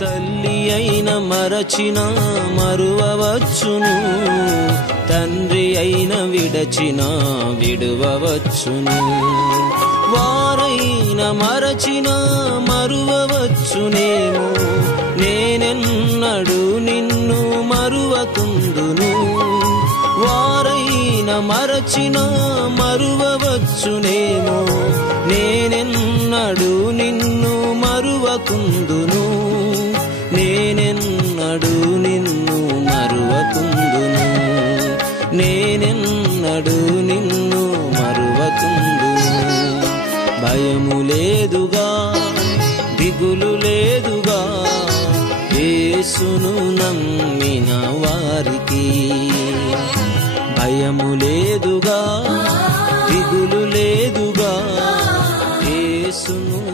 తల్లి అయిన మరచిన మరువవచ్చును, తండ్రి అయిన విడచిన విడువవచ్చును. వారైన మరచిన మరువవచ్చునేమో, నేనెన్నడు నిన్ను మరువకుందును. వారైన మరచిన మరువవచ్చునేమో, నేనెన్నడు నిన్ను మరువకుందును. నేనెన్నడు నిన్ను మరువకుందును. నేనెన్నడు నిన్ను మరువకుందును. భయము లేదుగా, దిగులు లేదుగా, యేసును నమ్మిన వారికి. భయము లేదుగా, దిగులు లేదుగా, యేసును